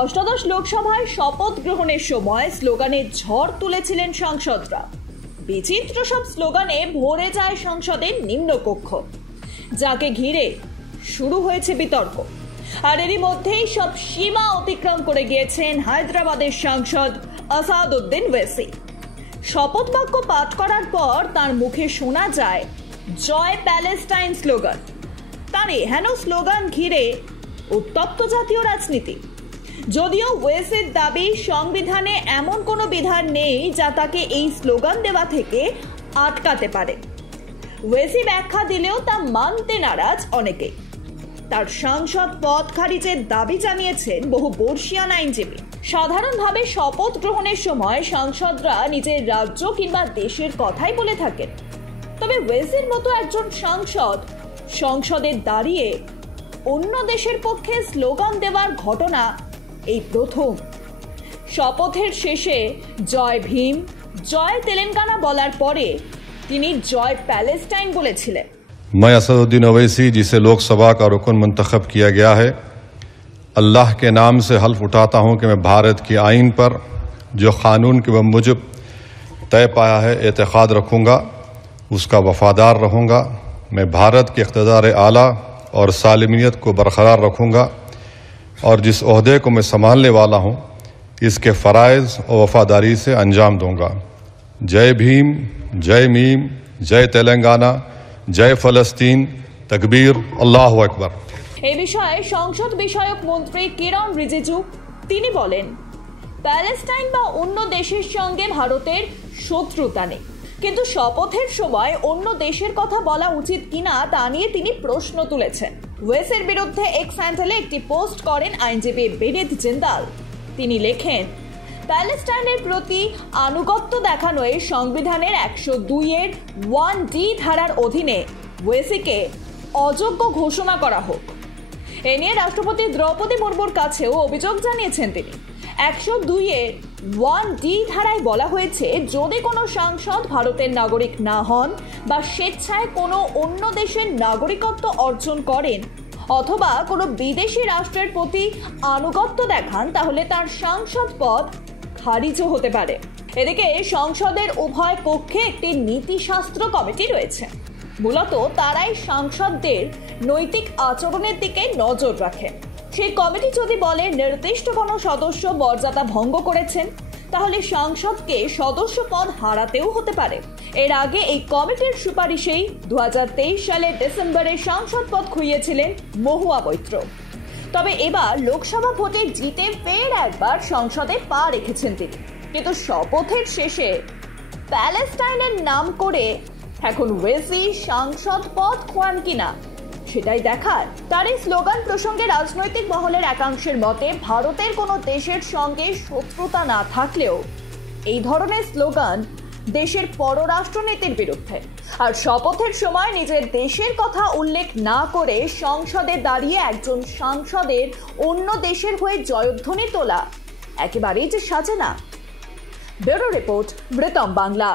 অষ্টাদশ লোকসভায় শপথ গ্রহণের সময় স্লোগানের ঝড় তুলেছিলেন সাংসদরা। বিচিত্র সব স্লোগানে ভরে যায় সংসদের নিম্নকক্ষ, যাকে ঘিরে শুরু হয়েছে বিতর্ক। আর এরই মধ্যেই সব সীমা অতিক্রম করে গিয়েছেন হায়দ্রাবাদের সাংসদ আসাদউদ্দিন ওয়েসি। শপথ বাক্য পাঠ করার পর তার মুখে শোনা যায় জয় প্যালেস্টাইন স্লোগান। তার এহেন স্লোগান ঘিরে উত্তপ্ত জাতীয় রাজনীতি। যদিও ওয়েসির দাবি সংবিধানে এমন কোনো বিধান নেই যা তাকে এই স্লোগান দেওয়া থেকে আটকাতে পারে। ওয়েসি ব্যাখ্যা দিলেও তা মানতে নারাজ অনেকেই। তার সাংসদ পদ খারিজের দাবি জানিয়েছেন বহু বর্ষীয়ান আইনজীবী। সাধারণভাবে শপথ গ্রহণের সময় সাংসদরা নিজের রাজ্য কিংবা দেশের কথাই বলে থাকেন, তবে ওয়েসির মতো একজন সাংসদ সংসদে দাঁড়িয়ে অন্য দেশের পক্ষে স্লোগান দেওয়ার ঘটনা এই প্রথম। শপথের শেষে জয় ভীম, জয় তেলেঙ্গানা বলার পরে তিনি জয় প্যালেস্টাইন বলেছিলেন। मैं असदुद्दीन ओवैसी, जिसे लोकसभा का रुकन मुंतखब किया गया है, अल्लाह के नाम से हल्फ उठाता हूं कि मैं भारत की आइन पर जो कानून के मुजब तय पाया है एतकाद रखूंगा, उसका वफादार रहूंगा। मैं भारत के इक़्तिदार आला और सालिमियत को बरकरार रखूंगा और जिस ओहदे को मैं संभालने वाला हूं इसके फ़राइज़ और वफादारी से अंजाम दूंगा। जय भीम, जय मीम, जय तेलंगाना, जय फलस्तीन, तकबीर, अल्लाहु আকবার। এই বিষয়ে সংসদ বিষয়ক মন্ত্রী কিরণ রিজিজু তিনি বলেন, প্যালেস্টাইন বা অন্য দেশের সঙ্গে ভারতের শত্রুতা নেই, কিন্তু শপথের সময় অন্য দেশের কথা বলা উচিত কিনা তা নিয়ে তিনি প্রশ্ন তুলেছেন। ওয়েসের বিরুদ্ধে এক্স হ্যান্ডেলে একটি পোস্ট করেন আইনজীবী বিনীত জিন্দাল। তিনি লেখেন, প্যালেস্টাইনের প্রতি আনুগত্য দেখানোয় সংবিধানের 102-এর 1D ধারার অধীনে ওয়েসিকে অযোগ্য ঘোষণা করা হোক। এ নিয়ে রাষ্ট্রপতি দ্রৌপদী মুর্মুর কাছেও অভিযোগ জানিয়েছেন তিনি। 102-এর 1D ধারায় বলা হয়েছে, যদি কোনো সাংসদ ভারতের নাগরিক না হন বা স্বেচ্ছায় কোনো অন্য দেশের নাগরিকত্ব অর্জন করেন অথবা কোনো বিদেশি রাষ্ট্রের প্রতি আনুগত্য দেখান, তাহলে তার সাংসদ পদ খারিজও হতে পারে। এদিকে সংসদের উভয় কক্ষে একটি নীতিশাস্ত্র কমিটি রয়েছে। মূলত তারাই সাংসদদের নৈতিক আচরণের দিকে নজর রাখে। সেই কমিটি যদি বলে নির্দিষ্ট কোনো সদস্য মর্যাদা ভঙ্গ করেছেন, তাহলে সাংসদকে সদস্য পদ হারাতেও হতে পারে। এর আগে এই কমিটির সুপারিশেই 2023 সালের ডিসেম্বরে সাংসদ পদ খুইয়েছিলেন মহুয়া মৈত্র। তবে এবার লোকসভা ভোটে জিতে ফের একবার সংসদে পা রেখেছেন তিনি। কিন্তু শপথের শেষে প্যালেস্টাইনের নাম করে এখন ওয়েসি সাংসদ পদ খোয়ান কিনা সেটাই দেখার। তার এই স্লোগান প্রসঙ্গে রাজনৈতিক মহলের একাংশের মতে, ভারতের কোনো দেশের সঙ্গে শত্রুতা না থাকলেও এই ধরনের স্লোগান দেশের পররাষ্ট্রনীতির বিরুদ্ধে। আর শপথের সময় নিজের দেশের কথা উল্লেখ না করে সংসদে দাঁড়িয়ে একজন সাংসদের অন্য দেশের হয়ে জয়ধ্বনি তোলা একেবারেই যে সাজে না। ব্যুরো রিপোর্ট, বৃতম বাংলা।